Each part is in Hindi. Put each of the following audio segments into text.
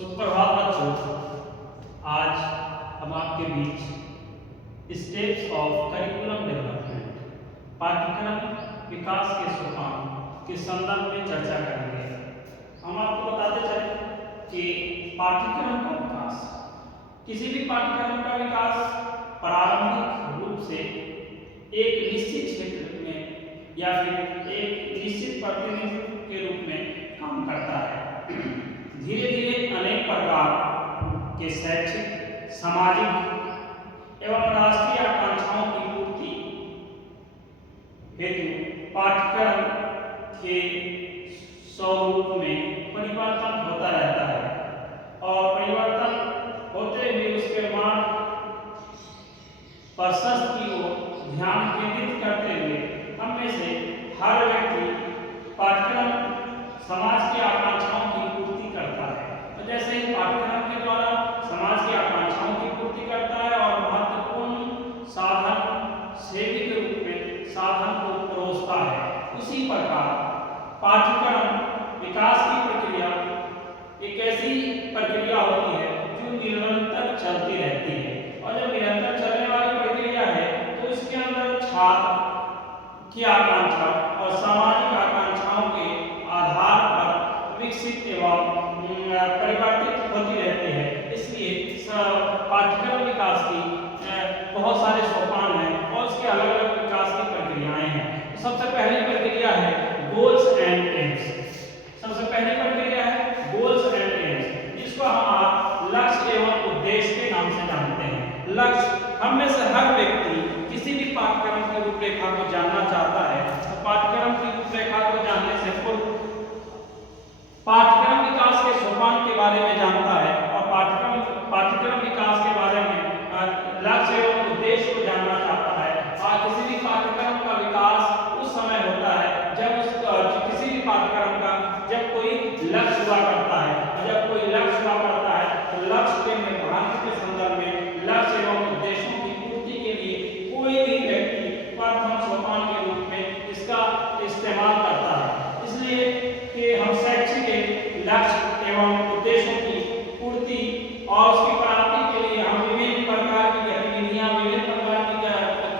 सुप्रभात बच्चों, आज हम आपके बीच स्टेप्स ऑफ करिकुलम डेवलपमेंट पाठ्यक्रम विकास के सोपान के संदर्भ में चर्चा करेंगे। हम आपको बताते चलें कि पाठ्यक्रम का विकास, किसी भी पाठ्यक्रम का विकास प्रारंभिक रूप से एक निश्चित क्षेत्र में या फिर एक निश्चित प्रतिनिधित्व के रूप में काम करता है। धीरे धीरे अनेक प्रकार के शैक्षिक, सामाजिक एवं राष्ट्रीय आकांक्षाओं की पूर्ति हेतु पाठ्यक्रम के स्वरूप में परिवर्तन होता रहता है और परिवर्तन होते हुए उसके मार्ग प्रशस्त की ओर ध्यान केंद्रित करते हुए हम में से हर व्यक्ति पाठ्यक्रम समाज की आकांक्षाओं की पूर्ति करता है। तो जैसे ही पाठ्यक्रम के द्वारा समाज की आकांक्षाओं की पूर्ति करता है और महत्वपूर्ण साधन सेवी के रूप में साधन को परोसता है, उसी प्रकार पाठ्यक्रम विकास की प्रक्रिया एक ऐसी प्रक्रिया होती है जो निरंतर चलती रहती है। और जब निरंतर चलने वाली प्रक्रिया है तो इसके अंदर छात्र की आकांक्षा और सामाजिक आकांक्षाओं के आधार पर विकसित एवं परिवर्तित होती रहती है। इसलिए पाठ्यक्रम विकास की बहुत सारे सोपान हैं और उसके अलग अलग विकास की प्रक्रियाएं हैं। तो सबसे पहली प्रक्रिया है गोल्स एंड एम्स। सबसे पहली प्रक्रिया है गोल्स एंड एम्स, जिसको हम लक्ष्य एवं उद्देश्य के नाम से जानते हैं। लक्ष्य, हम में से हर व्यक्ति किसी भी पाठ्यक्रम की रूपरेखा को जानना चाहता है। तो पाठ्यक्रम की रूपरेखा को जानने से पूर्व पाठ्यक्रम विकास के सोपान के बारे में जानता है और पाठ्यक्रम विकास के बारे में लक्ष्य एवं उद्देश्य को जानना चाहता है। और किसी भी पाठ्यक्रम का विकास उस समय होता है जब किसी भी पाठ्यक्रम का जब कोई लक्ष्य हुआ करता है। जब कोई लक्ष्य हुआ करता है तो लक्ष्य के निर्धारण के संदर्भ में लक्ष्य एवं उद्देश्यों की पूर्ति के लिए कोई भी व्यक्ति प्रथम सोपान के रूप में इसका इस्तेमाल करता है। इसलिए कि हम शैक्षिक लक्ष्य एवं उद्देश्यों की पूर्ति और उसकी प्राप्ति के लिए हम विभिन्न प्रकार की गतिविधियां, विभिन्न प्रकार की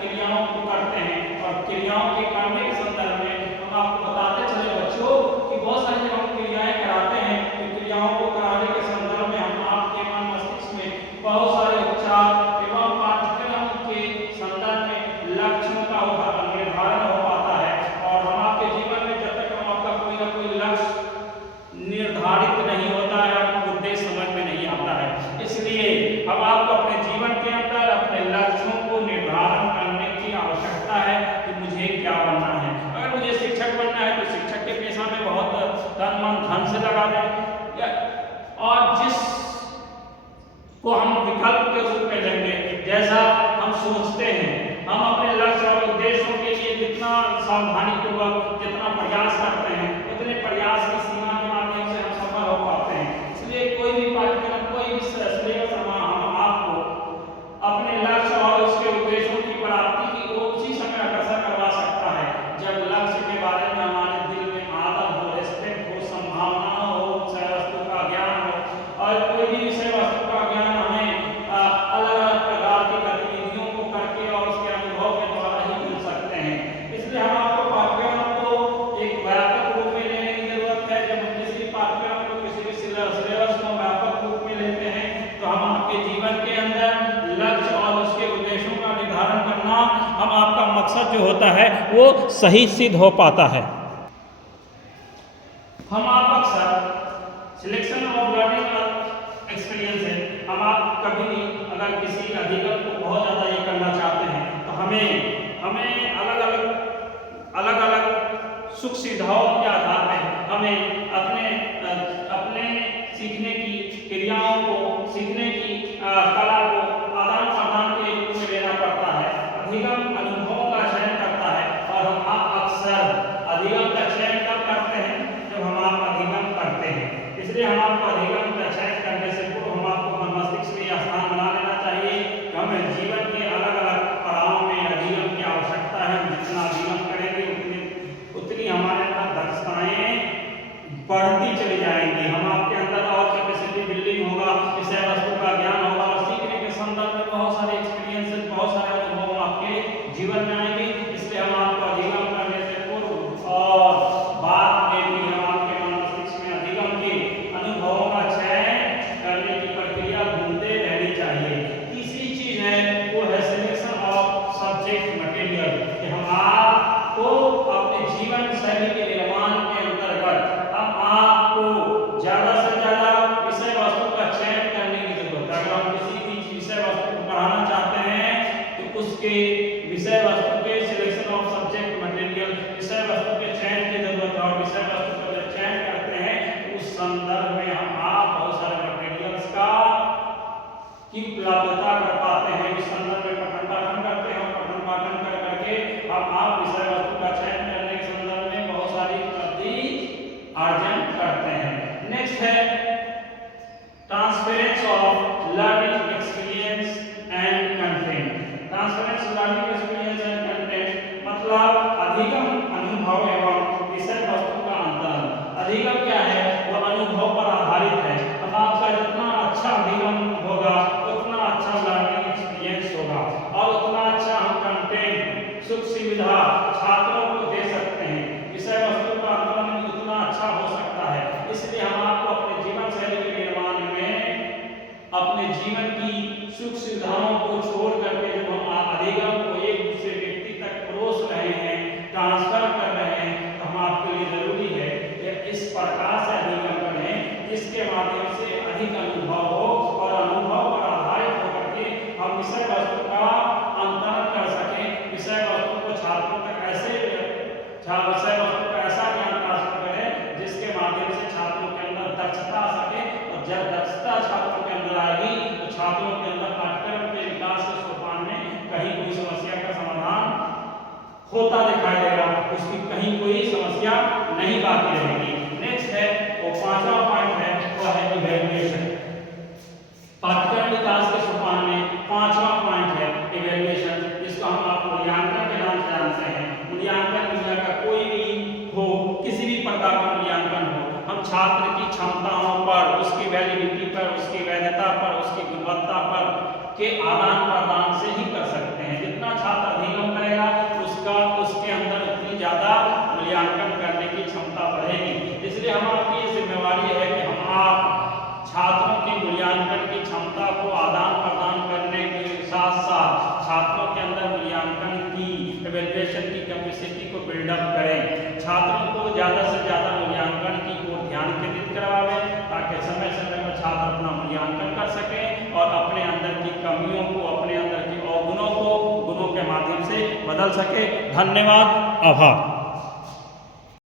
क्रियाओं को करते हैं। और क्रियाओं के करने के संदर्भ में हम आपको बताते चले बच्चों कि बहुत सारी जब हम क्रियाएं कराते हैं तो क्रियाओं को कराने के संदर्भ में हम आपके मन मस्तिष्क में बहुत सारे उपचार एवं पाठ्यक्रम के संदर्भ में लक्ष्यों का निर्धारण हो पाता है। और हम आपके जीवन में जब तक हम आपका कोई ना कोई लक्ष्य निर्धारित नहीं होता है, आपको उद्देश्य समझ में नहीं आता है। इसलिए हम आपको अपने जीवन के अंदर अपने लक्ष्यों को निर्धारण करने की आवश्यकता है कि मुझे क्या बनना है। अगर मुझे शिक्षक बनना है तो शिक्षक के पेशा में बहुत तन मन धन से लगा दें और जिस को हम विकल्प के रूप में लेंगे, जैसा हम सोचते हैं, हम अपने लक्ष्य और उद्देश्यों के लिए जितना सावधानी पूर्वक जितना प्रयास करते हैं उतने प्रयास की सीमा के माध्यम से हम सफल हो पाते हैं। इसलिए कोई भी पाठ्यक्रम, कोई भी सिलेबस हम आपको अपने लक्ष्य और उसके उद्देश्यों की प्राप्ति की ओर उसी समय अग्रसर करवा सकता है जब लक्ष्य के बारे में हमारे दिल में आदर हो, रिस्पेक्ट हो, संभावना हो, विषय वस्तु का ज्ञान हो। और कोई भी विषय वस्तु का ज्ञान हमें अलग अलग प्रकार की गतिविधियों को करके और उसके अनुभव के द्वारा ही मिल सकते हैं। इसलिए हम आपको पाठ्यक्रम को एक व्यापक रूप में लेने की जरूरत है। जब हम किसी भी पाठ्यक्रम को, किसी भी सिलेबस को व्यापक रूप में लेते हैं तो हम आपके जीवन के अंदर लक्ष्य और उसके उद्देश्यों का निर्धारण करना, हम आपका मकसद जो होता है वो सही सिद्ध हो पाता है। हम आप अक्सर सिलेक्शन ऑफ लर्निंग एक्सपीरियंस है, हम आप कभी भी अगर किसी अधिगम को बहुत ज़्यादा ये करना चाहते हैं तो हमें अलग अलग सुख सुविधाओं के आधार पर हमें अपने सीखने की क्रियाओं को, सीखने की कला को आदान प्रदान के रूप में लेना पड़ता है। अधिगम अनुभवों का चयन करता है और हम अक्सर अधिगम का चयन कब करते हैं जब हम आप अधिगम करते हैं। इसलिए हम आपको अधिगम का चयन करने से पूर्व हम आपको मन मस्तिष्क में स्थान बना लेना चाहिए कि हमें जीवन के अलग अलग पड़ावों में अधिगम की आवश्यकता है। जितना अधिगम करेंगे उतनी हमारे अंदर दक्षताएं बढ़ती चली जाएंगी। हम आपके अंदर और कैपेसिटी बिल्डिंग संदर्भ में आप बहुत सारे मटेरियल्स की उपलब्धता कर पाते हैं। इस संदर्भ में पठन पाठन करते हैं और पठन पाठन कर करके अब आप विषय वस्तु का चयन करने के संदर्भ में बहुत सारी उपलब्धि अर्जन करते हैं। नेक्स्ट है transference of learning experience and content. Transference learning experience and content मतलब अधिगम अनुभव एवं विषय वस्तु का अंतरण। अधिगम क्या है? वो अनुभव पर आधारित है। अब आपका जितना अच्छा अधिगम होगा उतना अच्छा लर्निंग एक्सपीरियंस होगा और उतना अच्छा हम कंटेंट सुख सुविधा छात्रों को दे सकते हैं। विषय वस्तु का अंतरण भी उतना अच्छा हो सकता है। इसलिए हम आपको अपने जीवन शैली के निर्माण में अपने जीवन की सुख सुविधाओं को छोड़ करके जब हम अधिगम को एक दूसरे व्यक्ति तक परोस रहे हैं, ट्रांसफर कर रहे हैं, तो हम आपके लिए जरूरी है कि इस प्रकार से अधिगम करें जिसके माध्यम से अधिक अनुभव हो और अनुभव पर आधारित होकर के हम विषय वस्तु का अंतरण कर सकें। विषय वस्तु को छात्रों तक ऐसे विषय वस्तु का ऐसा ज्ञान ट्रांसफर करें जिसके माध्यम से छात्रों के अंदर दक्षता आ सके और जब दक्षता छात्रों के अंदर आएगी तो छात्रों के अंदर पाठ्यक्रम के विकास के सोपान में कहीं कोई समस्या का समाधान होता दिखाई देगा, उसकी कहीं कोई समस्या नहीं बाकी रहेगी। नेक्स्ट है वो पांचवा पॉइंट है वो है इवैल्यूएशन। पाठ्यक्रम विकास के सोपान में पांचवा पॉइंट है इवैल्यूएशन, जिसको हम आप मूल्यांकन के नाम से जानते हैं। मूल्यांकन दुनिया का कोई भी हो, किसी भी प्रकार का मूल्यांकन हो, हम छात्र की क्षमताओं पर, उसकी वैलिडिटी पर, उसकी वैधता पर, उसकी गुणवत्ता पर के आदान प्रदान से ही कर सकते हैं। जितना छात्र अधिगम करेगा उसके अंदर उतनी ज्यादा मूल्यांकन करने की क्षमता बढ़ेगी। इसलिए हमारी ये जिम्मेवारी है कि हम आप छात्रों के मूल्यांकन की क्षमता को आदान प्रदान करने के साथ साथ छात्रों के अंदर मूल्यांकन की इवैल्यूएशन की कैपेसिटी को बिल्डअप करें। छात्रों को ज्यादा से ज्यादा मूल्यांकन की ओर ध्यान केंद्रित करवाएं ताकि समय समय पर छात्र अपना मूल्यांकन कर सकें और अपने अंदर की कमियों को, अपने अंदर के अवगुणों को गुणों के माध्यम से बदल सके। धन्यवाद, आभार।